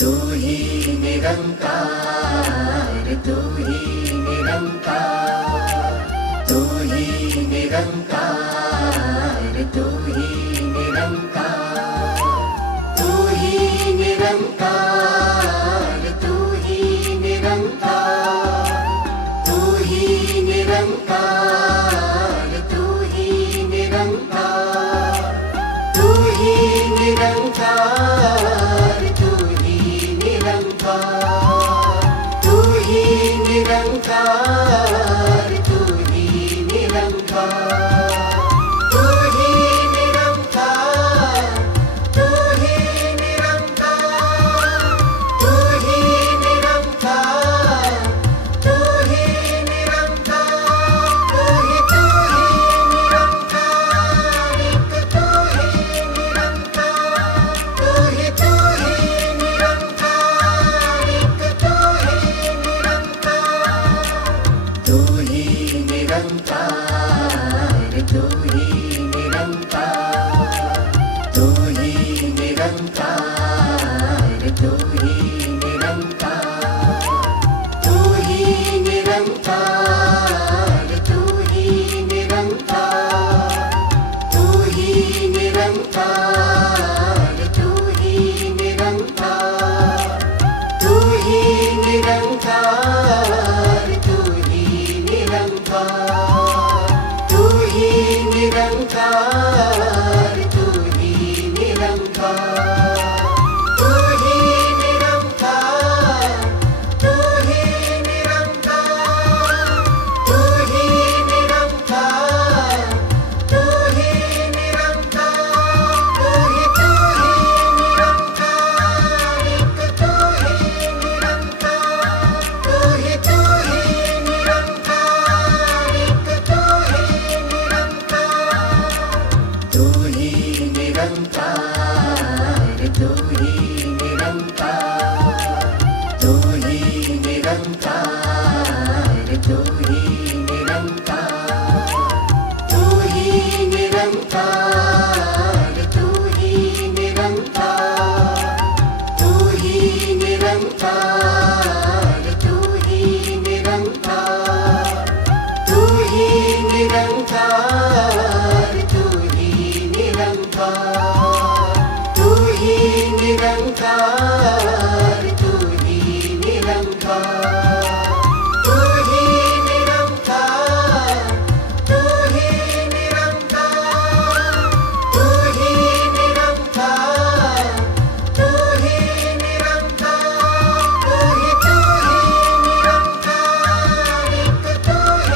तू ही निरंकार, तू ही निरंकार, तू ही निरंकार, तू ही निरंकार, तू ही निरंकार, तू ही निरंकार, तू ही निरंकार, तू ही निरंकार, तू ही निरंकार, तू ही निरंकार, तू ही निरंकार, तू ही निरंकार, तू ही निरंकार, तू ही निरंकार, तू ही निरंकार, तू ही निरंकार, तू ही निरंकार, एक तू ही निरंकार, तू ही निरंकार, एक तू ही निरंकार, तू ही निरंकार, तू ही निरंकार, तू ही निरंकार, तू ही निरंकार, तू ही निरंकार, तू ही निरंकार, तू ही निरंकार, तू ही निरंकार, तू ही निरंकार, तू ही निरंकार, तू ही निरंकार, तू ही निरंकार, तू ही निरंकार, तू ही निरंकार, तू ही निरंकार, तू ही निरंकार, तू ही निरंकार, एक तू ही निरंकार, तू ही निरंकार, तू ही निरंकार, तू ही निरंकार, तू ही निरंकार, तू ही निरंकार, तू ही निरंकार, तू ही निरंकार, तू ही निरंकार, तू ही निरंकार, तू ही निरंकार, तू ही निरंकार, तू ही निरंकार, तू ही निरंकार, तू ही निरंकार, तू ही निरंकार, तू ही निरंकार, तू ही निरंकार, तू ही निरंकार, एक तू ही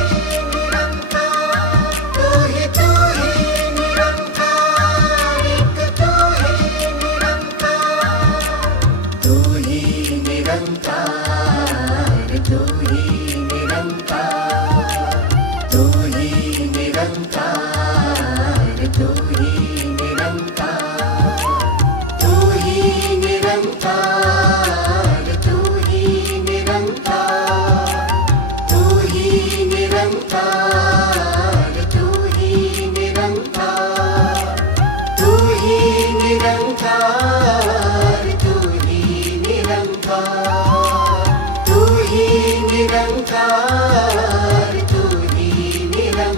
निरंकार, तू ही निरंकार, एक तू ही निरंकार, तू ही निरंकार, तू ही निरंकार, तू ही निरंकार, तू ही निरंकार, तू ही निरंकार, तू ही निरंकार, तू ही निरंकार, तू ही निरंकार, तू ही निरंकार, तू ही निरंकार, तू ही निरंकार, तू ही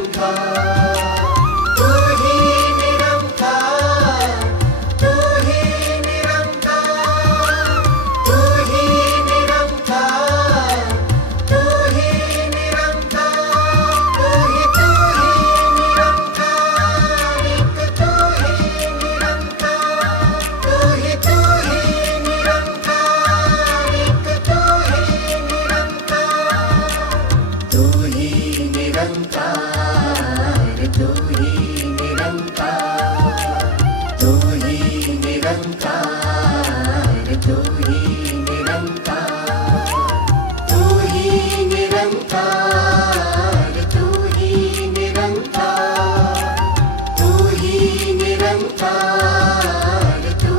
निरंकार, तू ही निरंकार, तू ही निरंकार, तू ही निरंकार, तू ही निरंकार, तू ही निरंकार, एक तू ही निरंकार, तू ही निरंकार, तू ही निरंकार, तू ही निरंकार, तू ही निरंकार, तू ही निरंकार, तू ही निरंकार, तू ही निरंकार, तू ही निरंकार, तू ही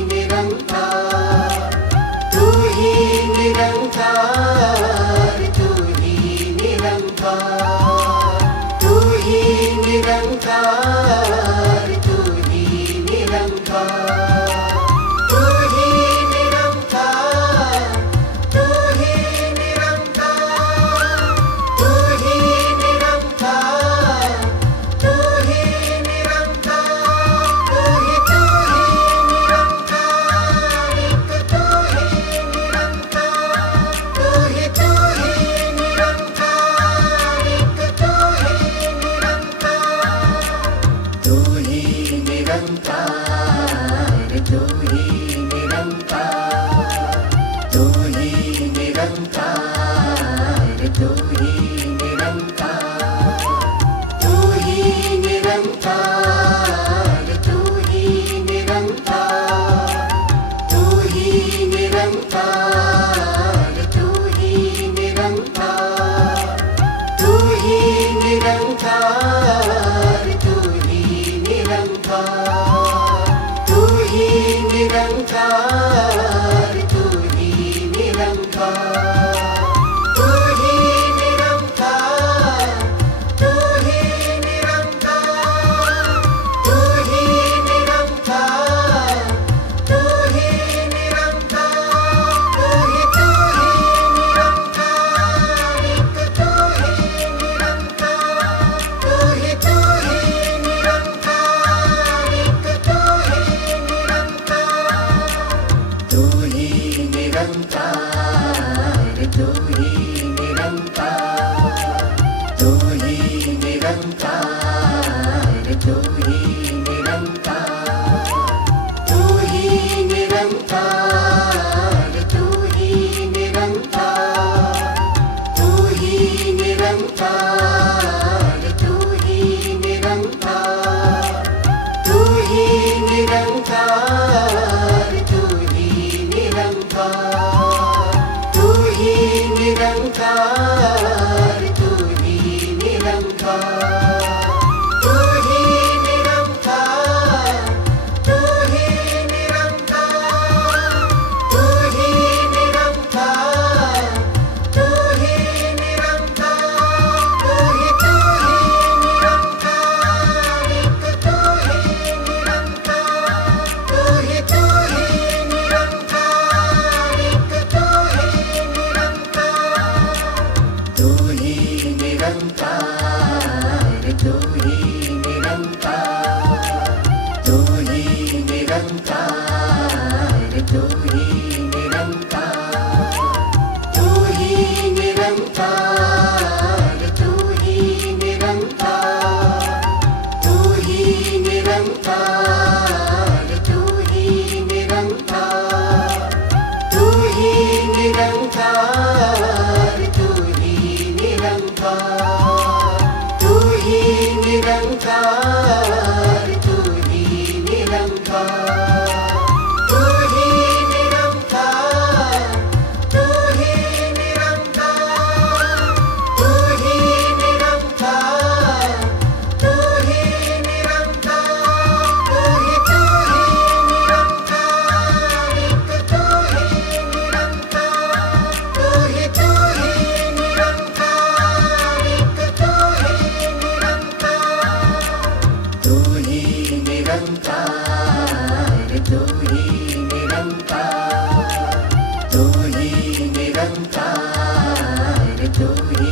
निरंकार, तू ही निरंकार, तू ही निरंकार, तू ही निरंकार, तू ही निरंकार, तू ही निरंकार, तू ही निरंकार, तू ही निरंकार, तू ही निरंकार, तू ही निरंकार, तू ही निरंकार, तू ही निरंकार, तू ही निरंकार, तू ही निरंकार, तू ही निरंकार, तू ही निरंकार, तू ही निरंकार, तू ही निरंकार, तू ही निरंकार, तू ही निरंकार, एक तू ही निरंकार, तू ही निरंकार, एक तू ही निरंकार, तू ही निरंकार, तू ही निरंकार, तू ही निरंकार, तू ही निरंकार, तू ही निरंकार, तू ही निरंकार, तू ही निरंकार, तू ही निरंकार, तू ही निरंकार, तू ही निरंकार, तू ही निरंकार, तू ही निरंकार, तू ही निरंकार, तू ही निरंकार, तू ही निरंकार, तू ही निरंकार, तू ही निरंकार, एक तू ही निरंकार, तू ही निरंकार, एक तू ही निरंकार, तू ही निरंकार, तू ही निरंकार, तू ही निरंकार, तू ही निरंकार, तू ही निरंकार, तू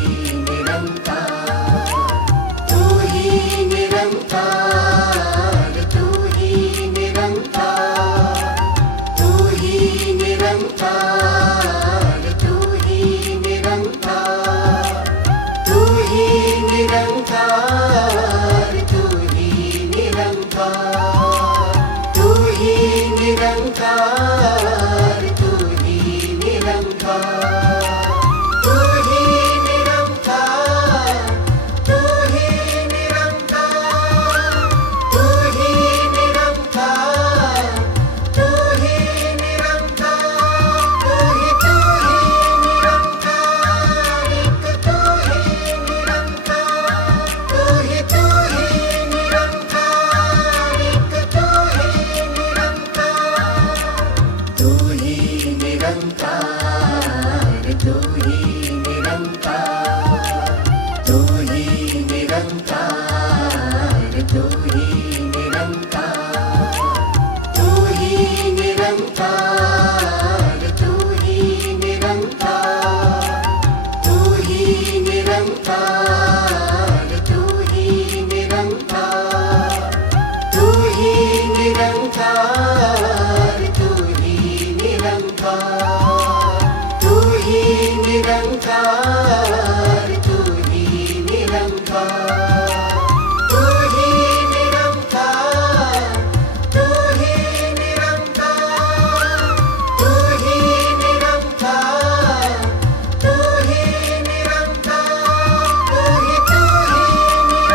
ही निरंकार, तू ही निरंकार, तू ही निरंकार, तू ही निरंकार, तू ही निरंकार, तू ही निरंकार, तू ही निरंकार, तू ही निरंकार, तू ही निरंकार, तू ही निरंकार, तू ही निरंकार, तू ही निरंकार, एक तू ही निरंकार, तू ही निरंकार, एक तू ही निरंकार, तू ही निरंकार, तू ही निरंकार, तू ही निरंकार, तू ही निरंकार, तू ही निरंकार, तू ही निरंकार, तू ही निरंकार, तू ही निरंकार, तू ही निरंकार, तू ही निरंकार, तू ही निरंकार, तू ही निरंकार, तू ही निरंकार, तू ही निरंकार, तू ही निरंकार, तू ही निरंकार, तू ही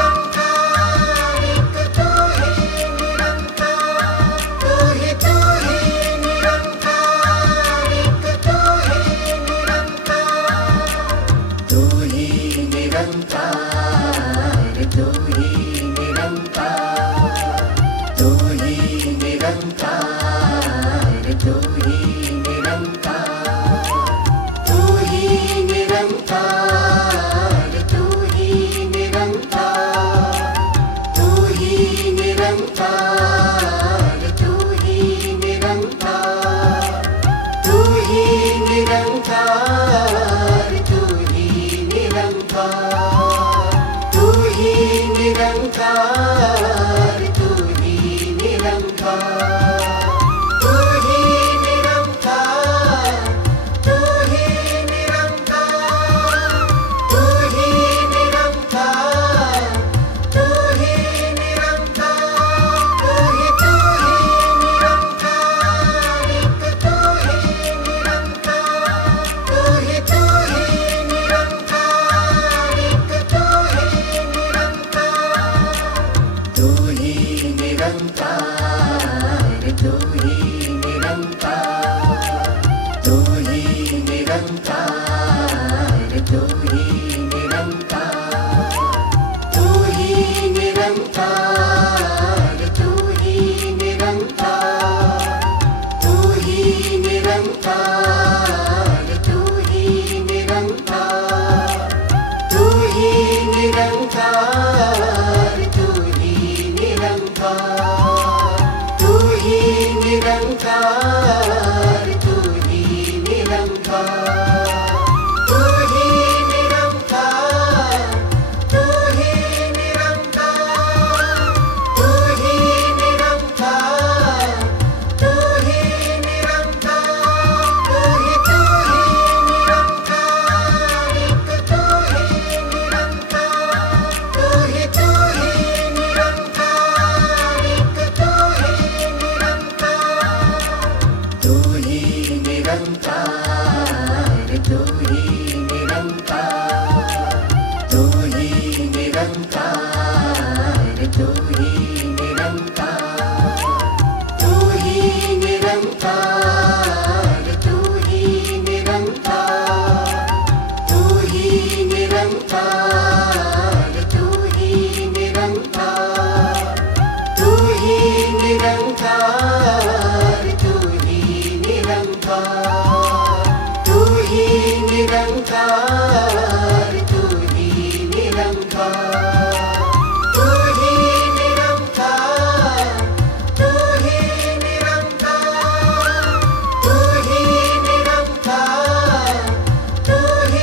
निरंकार, एक तू ही निरंकार, तू ही निरंकार, एक तू ही निरंकार, तू ही निरंकार, तू ही निरंकार, तू ही निरंकार, तू ही निरंकार, तू ही निरंकार, तू ही निरंकार, तू ही निरंकार, तू ही निरंकार, तू ही निरंकार, तू ही निरंकार, तू ही निरंकार, तू ही निरंकार, तू ही निरंकार, तू ही निरंकार, तू ही निरंकार, तू ही निरंकार, तू ही निरंकार, तू ही निरंकार, तू ही निरंकार, तू ही निरंकार, तू ही निरंकार, तू ही निरंकार, तू ही निरंकार, तू ही निरंकार, तू ही निरंकार, तू ही निरंकार, तू ही निरंकार, तू ही निरंकार, तू ही निरंकार, तू ही निरंकार, तू ही निरंकार, तू ही निरंकार, तू ही निरंकार, एक तू ही निरंकार, तू ही निरंकार, एक तू ही निरंकार, तू ही निरंकार, तू ही निरंकार, तू ही निरंकार, तू ही निरंकार, तू ही निरंकार, तू ही निरंकार, तू ही निरंकार, तू ही निरंकार, तू ही निरंकार, तू ही निरंकार, तू ही निरंकार, तू ही निरंकार, तू ही निरंकार, तू ही निरंकार, तू ही निरंकार, तू ही निरंकार, तू ही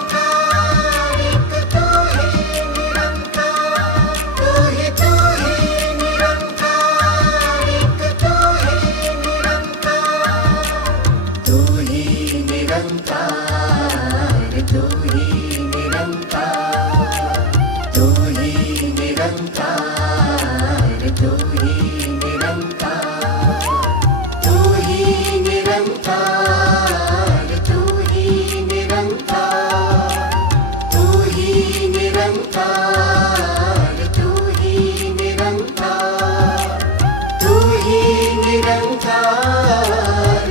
निरंकार, एक तू ही निरंकार, तू ही निरंकार, एक तू ही निरंकार, तू ही निरंकार, तू ही निरंकार, तू ही निरंकार, तू ही निरंकार, तू ही निरंकार, तू ही निरंकार, तू ही निरंकार, तू ही निरंकार, तू ही निरंकार, तू ही निरंकार,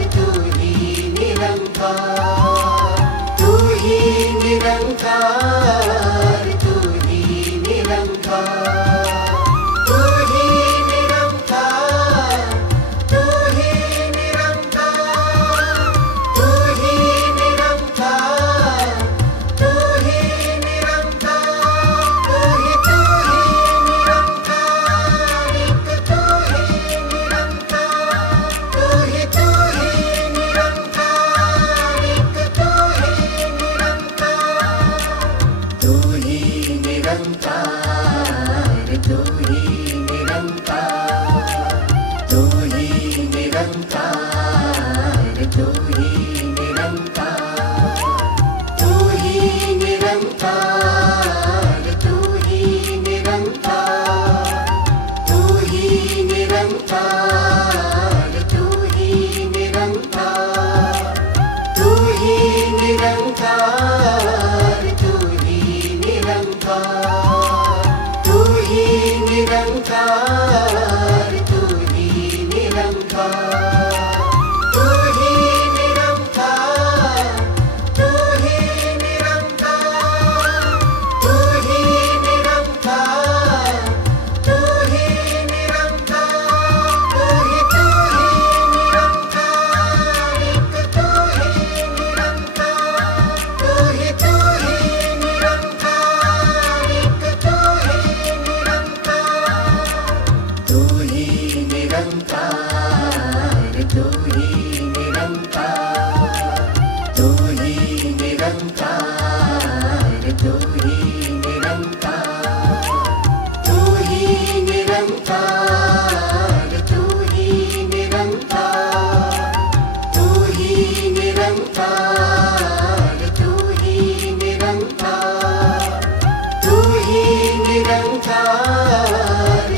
तू ही निरंकार, तू ही निरंकार, तू ही निरंकार, तू ही निरंकार, तू ही निरंकार, तू ही निरंकार, तू ही निरंकार, एक तू ही निरंकार, तू ही निरंकार, एक तू ही निरंकार, तू ही निरंकार, तू ही निरंकार, तू ही निरंकार, तू ही निरंकार, तू ही निरंकार, तू ही निरंकार, तू ही निरंकार, तू ही निरंकार, तू ही निरंकार, तू ही निरंकार, तू ही निरंकार, तू ही निरंकार, तू ही निरंकार, तू ही निरंकार, तू ही निरंकार, तू ही निरंकार, एक तू ही निरंकार, तू ही निरंकार, एक तू ही निरंकार, तू ही निरंकार, तू ही निरंकार, तू ही निरंकार, तू ही निरंकार, तू ही निरंकार, तू ही निरंकार, तू ही निरंकार, तू ही निरंकार, तू ही निरंकार,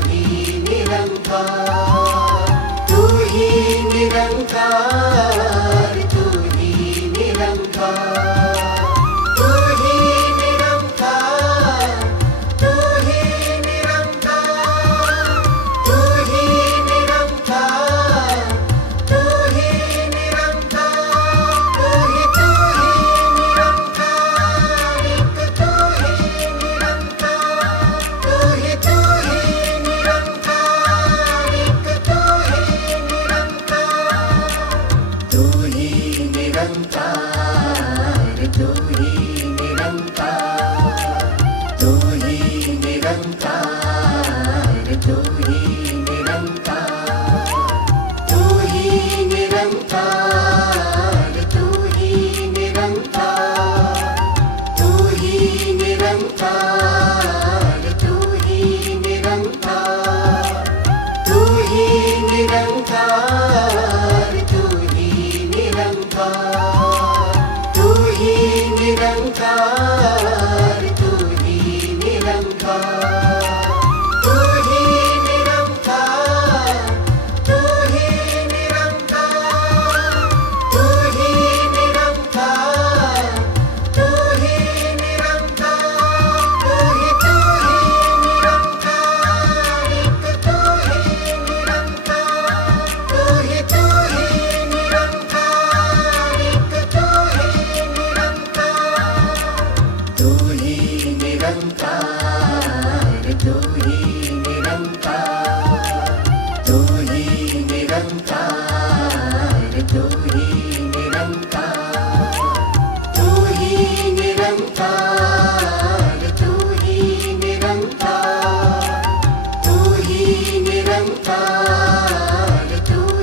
तू ही निरंकार, तू ही निरंकार, तू ही निरंकार, तू ही निरंकार, निरंकार तू ही निरंकार तू ही निरंकार तू ही निरंकार तू ही निरंकार तू ही निरंकार तू ही निरंकार तू ही निरंकार तू ही निरंकार तू ही निरंकार तू ही निरंकार एक तू ही निरंकार तू ही निरंकार एक तू ही निरंकार तू ही निरंकार तू ही निरंकार तू ही निरंकार तू ही निरंकार तू ही निरंकार तू ही निरंकार तू ही निरंकार तू ही निरंकार तू ही निरंकार तू ही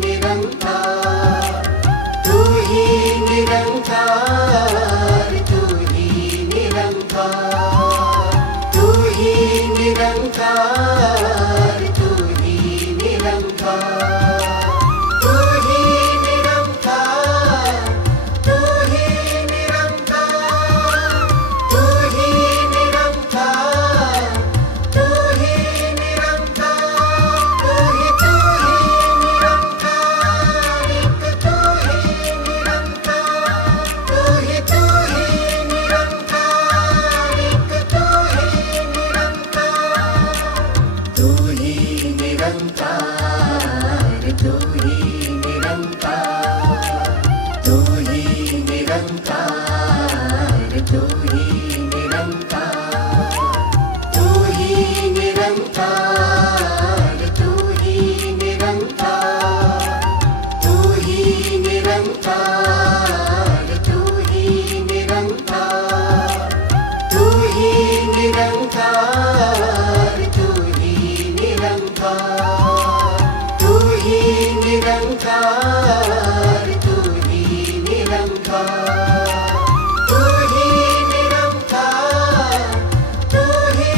निरंकार तू ही निरंकार तू ही निरंकार तू ही निरंकार तू ही निरंकार तू ही निरंकार तू ही निरंकार तू ही निरंकार एक तू ही निरंकार तू ही निरंकार एक तू ही निरंकार तू ही निरंकार तू ही निरंकार तू ही निरंकार तू ही निरंकार तू ही निरंकार तू ही निरंकार तू ही निरंकार तू ही निरंकार तू ही निरंकार तू ही निरंकार तू ही निरंकार तू ही निरंकार